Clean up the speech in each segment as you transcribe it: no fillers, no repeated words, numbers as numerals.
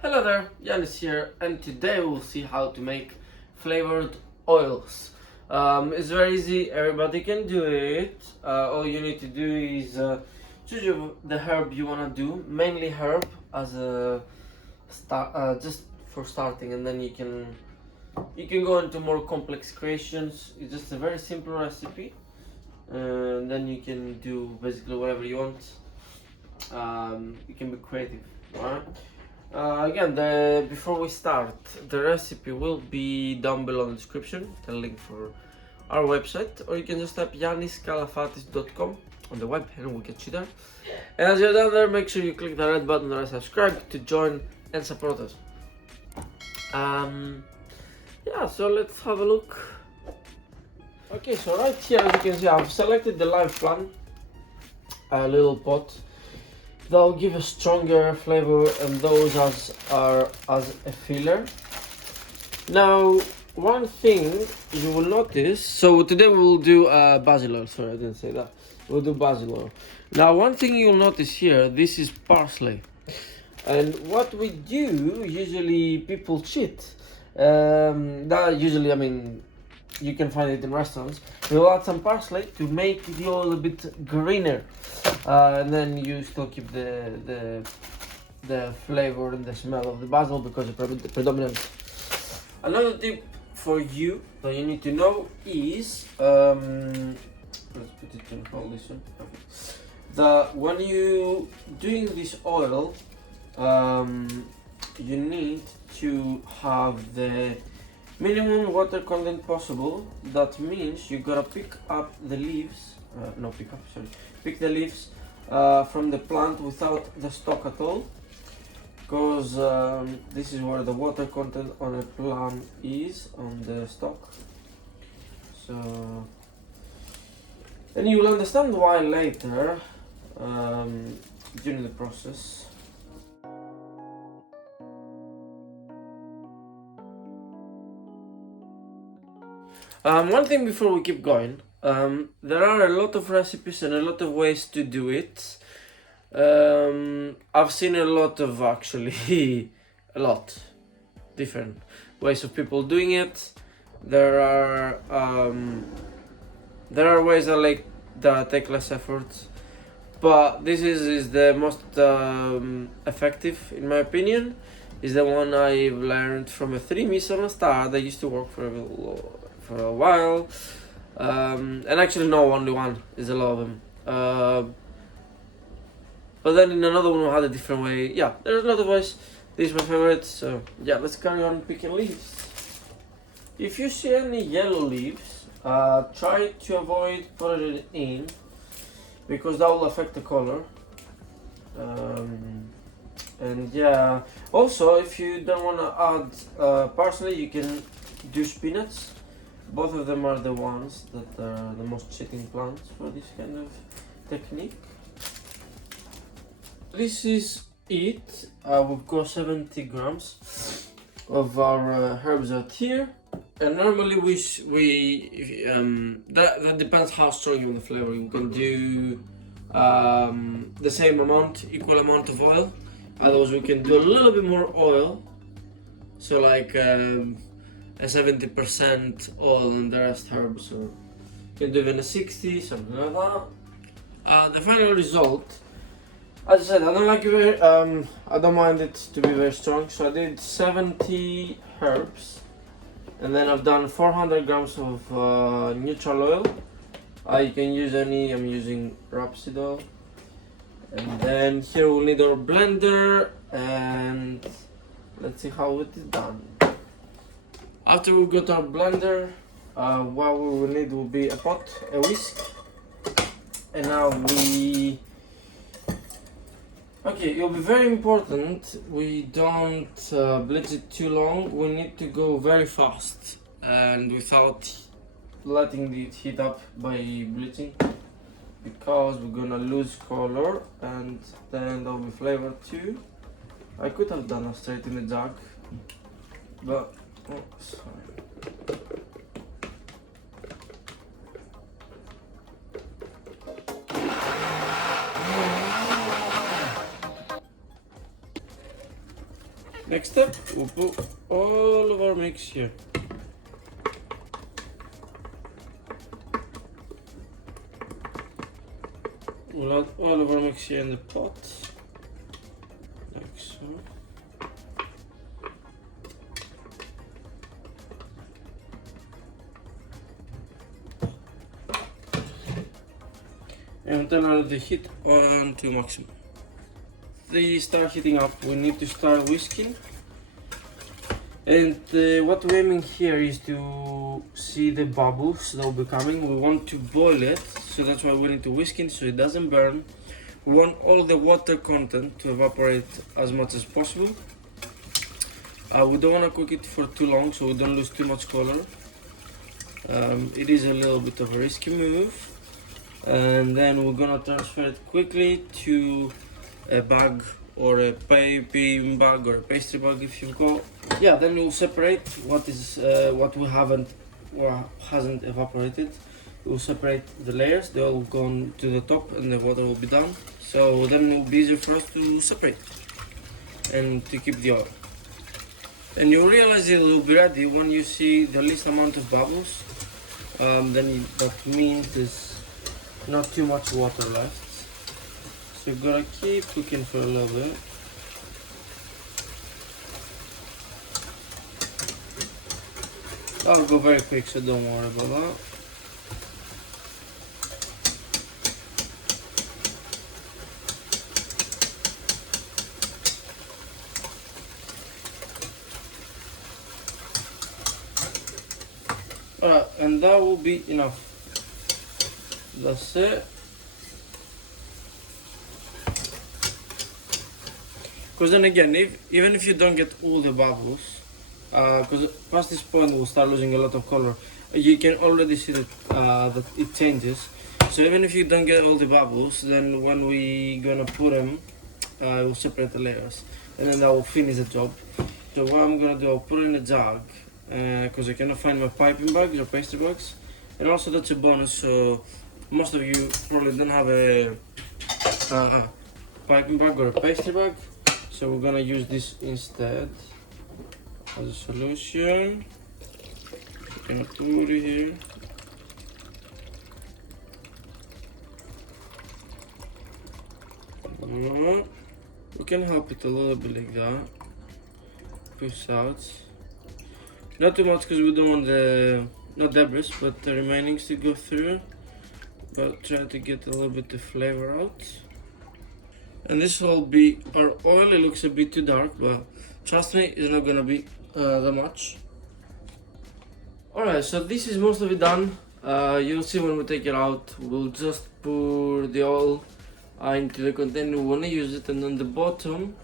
Hello there, Yanis here, and today we'll see how to make flavored oils. It's very easy, everybody can do it. All you need to do is choose the herb you want to do, mainly herb as a start, just for starting, and then you can go into more complex creations. It's just a very simple recipe, and then you can do basically whatever you want. You can be creative, alright? Again, before we start, the recipe will be down below in the description, the link for our website, or you can just type yanniskalafatis.com on the web and we'll get you there. And as you're down there, make sure you click the red button or subscribe to join and support us. Yeah, so let's have a look. Okay, so right here, as you can see, I've selected the live plant, a little pot. They'll give a stronger flavor, and those as a filler. Now, one thing you will notice, so today we'll do basil oil. Sorry, I didn't say that. We'll do basil oil. Now, one thing you'll notice here, this is parsley, and what we do usually, people cheat. That usually, I mean, you can find it in restaurants. We'll add some parsley to make the oil a bit greener, and then you still keep the flavor and the smell of the basil because it's predominant. Another tip for you that you need to know is let's put it in hold this one. Okay. When you doing this oil, you need to have the minimum water content possible. That means you gotta pick up the leaves, pick the leaves from the plant without the stalk at all, because this is where the water content on a plant is, on the stalk. So, and you will understand why later during the process. One thing before we keep going, there are a lot of recipes and a lot of ways to do it. I've seen a lot of actually, a lot different ways of people doing it. There are ways that take less effort, but this is the most effective in my opinion. Is the one I've learned from a 3 star that used to work for a while, and actually no, only one, is a lot of them, but then in another one we had a different way. Yeah, there's a lot of ways. This is my favorite, so yeah, let's carry on picking leaves. If you see any yellow leaves, try to avoid putting it in because that will affect the color. And yeah, also if you don't want to add parsley, you can do spinach. Both of them are the ones that are the most cheating plants for this kind of technique. This is it. We've got 70 grams of our herbs out here, and normally that depends how strong you want the flavor. You can do the same amount, equal amount of oil. Otherwise, we can do a little bit more oil. So like a 70% oil and the rest herbs. So you can do even a 60, something like that. The final result, as I said, I don't like it very, I don't mind it to be very strong. So I did 70 herbs, and then I've done 400 grams of neutral oil. You can use any, I'm using Rapeseed oil. And then here we'll need our blender, and let's see how it is done. After we got our blender, what we will need will be a pot, a whisk, and now okay, it'll be very important we don't blitz it too long. We need to go very fast and without letting it heat up by blitzing, because we're gonna lose color and then there'll be flavor too. I could have done it straight in the jug, but oh, sorry. Next step, we'll put all of our mix here. We'll add all of our mix here in the pot, like so. And then I'll the heat on to maximum. They start heating up, we need to start whisking. And what we're aiming here is to see the bubbles that will be coming. We want to boil it, so that's why we need to whisk it so it doesn't burn. We want all the water content to evaporate as much as possible. We don't want to cook it for too long so we don't lose too much color. It is a little bit of a risky move. And then we're gonna transfer it quickly to a bag or a piping bag or a pastry bag if you call. Yeah, then we'll separate what is what we haven't or hasn't evaporated. We'll separate the layers, they all go on to the top and the water will be down. So then it will be easier for us to separate and to keep the oil. And you'll realize it will be ready when you see the least amount of bubbles. Then that means there's not too much water left. So you've got to keep cooking for a little bit. That'll go very quick, so don't worry about that. Alright, and that will be enough. That's it. Because then again, even if you don't get all the bubbles, because past this point we'll start losing a lot of color, you can already see that it changes. So even if you don't get all the bubbles, then when we gonna put them, we'll separate the layers, and then that will finish the job. So what I'm gonna do, I'll put it in a jug, because I cannot find my piping bags or pastry bags, and also that's a bonus. So most of you probably don't have a piping bag or a pastry bag, so we're gonna use this instead as a solution. I'm gonna put it here. We can help it a little bit like that. Push out. Not too much because we don't want the not debris, but the remainings to go through. But try to get a little bit of flavor out. And this will be our oil. It looks a bit too dark, but trust me, it's not gonna be that much. Alright, so this is most of it done. You'll see when we take it out. We'll just pour the oil into the container we want to use it, and on the bottom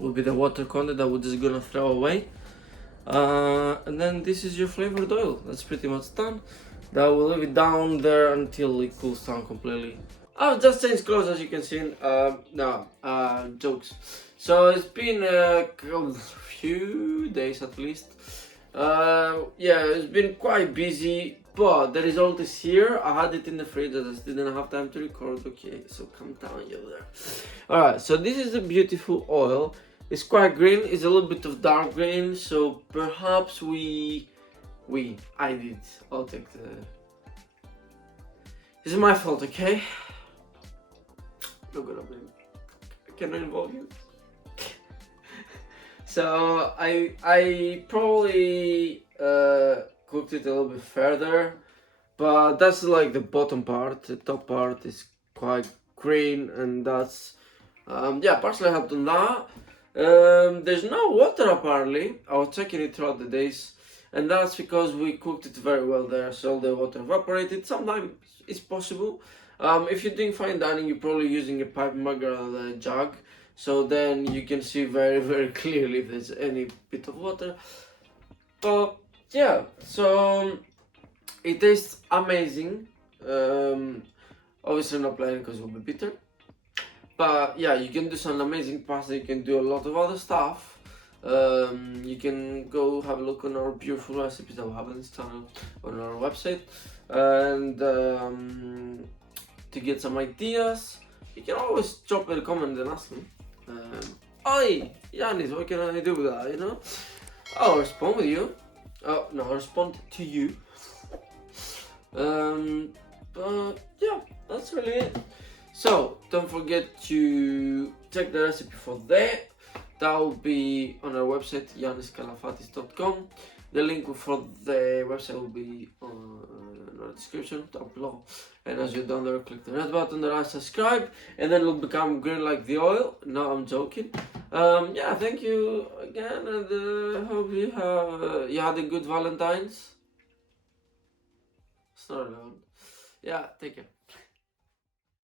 will be the water content that we're just gonna throw away. And then this is your flavored oil. That's pretty much done. That will leave it down there until it cools down completely. I've just changed clothes, as you can see. Jokes. So it's been a few days at least. Yeah, it's been quite busy, but the result is here. I had it in the fridge, I just didn't have time to record. Okay, so calm down, you there. Alright, so this is the beautiful oil. It's quite green, it's a little bit of dark green, so perhaps I'll take the... This is my fault, okay? Not gonna blame me. I cannot involve you. So I probably cooked it a little bit further, but that's like the bottom part. The top part is quite green, and that's yeah, Parsley helped on that. There's no water apparently. I was checking it throughout the days, and that's because we cooked it very well there, so all the water evaporated. Sometimes it's possible. If you're doing fine dining, you're probably using a pipe mug rather than a jug, so then you can see very clearly if there's any bit of water. But yeah, so it tastes amazing. Obviously not plain because it will be bitter. But yeah, you can do some amazing pasta. You can do a lot of other stuff. You can go have a look on our beautiful recipes that we have on this channel, on our website, and to get some ideas, you can always drop a comment and ask me. Oi, Yanis, what can I do with that, you know? I'll respond with you. Oh, no, I'll respond to you. But yeah, that's really it. So, don't forget to check the recipe for that. That will be on our website, yanniskalafatis.com. The link for the website will be in our description down below. And as you're down there, click the red button there and subscribe, and then it'll become green like the oil. No, I'm joking. Yeah, thank you again, and hope you have you had a good Valentine's. It's not around. Yeah, take care.